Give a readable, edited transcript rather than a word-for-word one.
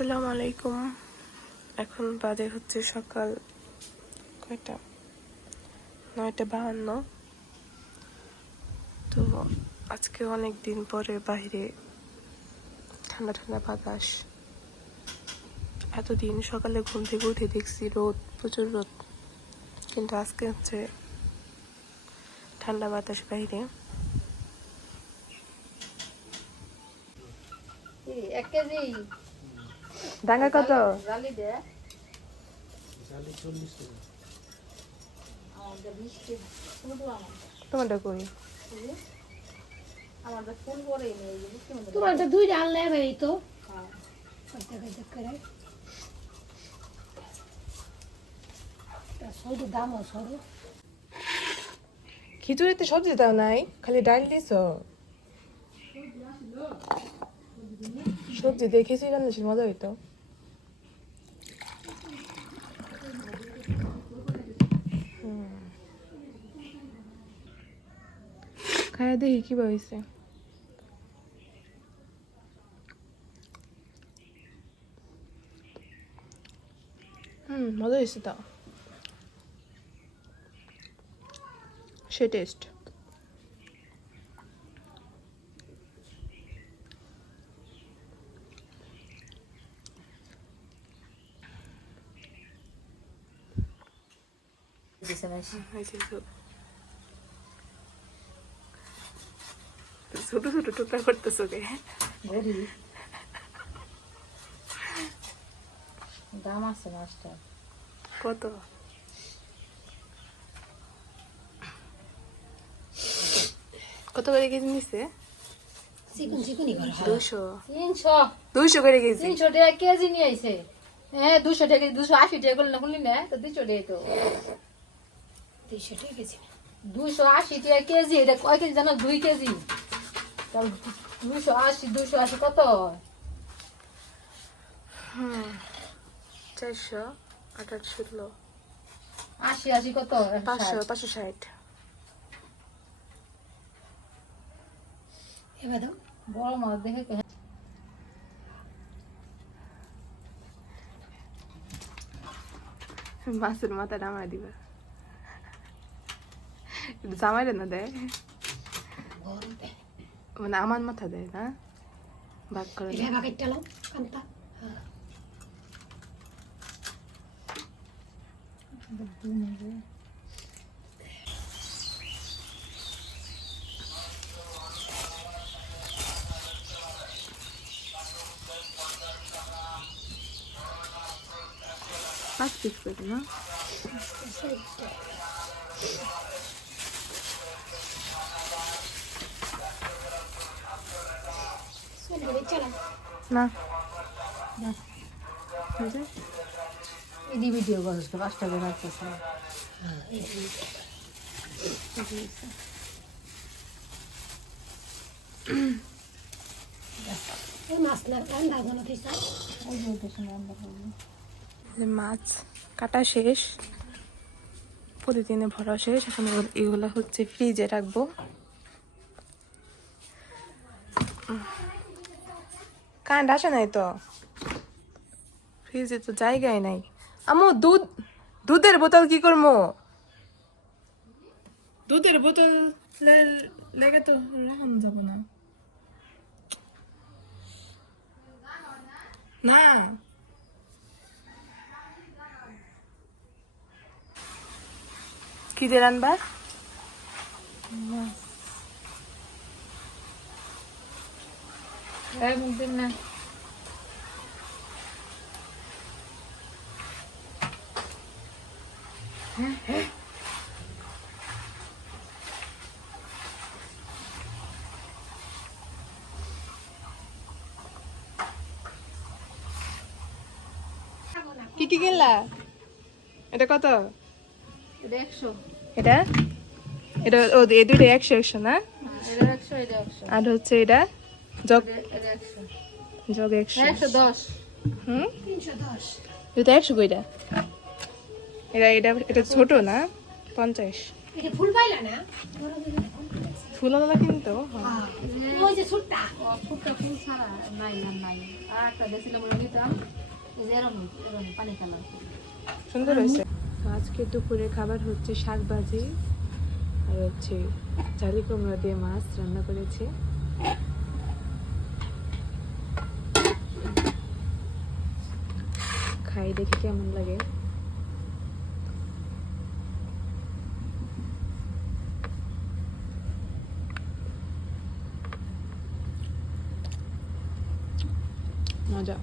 আসসালামু আলাইকুম। এখন বাজে হচ্ছে সকাল কয়টা, 9:52। তো আজকে অনেক দিন পরে বাইরে ঠান্ডা ঠান্ডা বাতাস। এতদিন সকালে ঘুম থেকে উঠে দেখছি রোদ, প্রচুর রোদ, কিন্তু আজকে হচ্ছে ঠান্ডা বাতাস বাইরে। ডাঙ্গা কত? তোমারটা কই? তোমারটা দুইটা আনলে এই তো দামও সরু। খিচুড়িতে সবজি দাও নাই, খালি ডাল দিছ। সবজি দিয়ে খিচুড়ি রান্না মজা হইতো। খাইয়া দেখি কি হয়েছে। মজা হয়েছে তো, সে টেস্ট। ছোট ছোট টুকরা করতেছো কে? দাম আছে মাছটা কত? কত করে কেজি নিছে? চিকন চিকনই করে 200 300 করে কেজি। 300 টাকা কেজি নিয়ে আইছে। হ্যাঁ 200 টাকা 280 টাকা করলে না বললি না তো 200 টাকা তো 200 টাকা কেজি 280 টাকা কেজি। এটা কয় কেজি জানো? 2 কেজি। তাহলে 280 কত? 400 800 80 কত? 560। এবার দাও বড় মাছ দেখে মাছের মাথা নামাই দিবা, জামাইরে না দেয়, মানে আমার মাথা দেয় না, ভাগ করে দেয়। পাঁচ পিস করে না? না এডি ভিডিও করছ 5 টাকা রাখতেছ। মাছ কাটা শেষ, প্রতিদিনে ভরা শেষ। এখন এগুলো হচ্ছে ফ্রিজে রাখবো। কারেন্ট আসে নাই তো, ফ্রিজে তো জায়গায় নাই। আমু দুধের বোতল কি করবো? দুধের বোতল লেগে তো রাখানো যাবো না। না কি দিয়ে রান্না? মুখদিন না কি কি কিনলা? এটা কত? 100 এটা এটা ও এই দুইটা 100 না? এটা 100 এটা 100 আর হচ্ছে এটা জগ এটা 100 জগ 100 110 310 এটা 100 কইটা? এটা এটা এটা ছোট না? 50 এটা ফুল পাইলা না ফুলওয়ালা কিন্তু হ্যাঁ। ওই যে সুটটা ফুটটা ফুল ছাড়া নাই না নাই আর একটা দেখছিলাম ওটা নিতাম এই যে এরকম এরকম পানি কালার সুন্দর হয়েছে। আজকে দুপুরে খাবার হচ্ছে শাক ভাজি আর হচ্ছে জালি কুমড়া দিয়ে মাছ রান্না করেছি। খাই দেখি কেমন লাগে। মজা।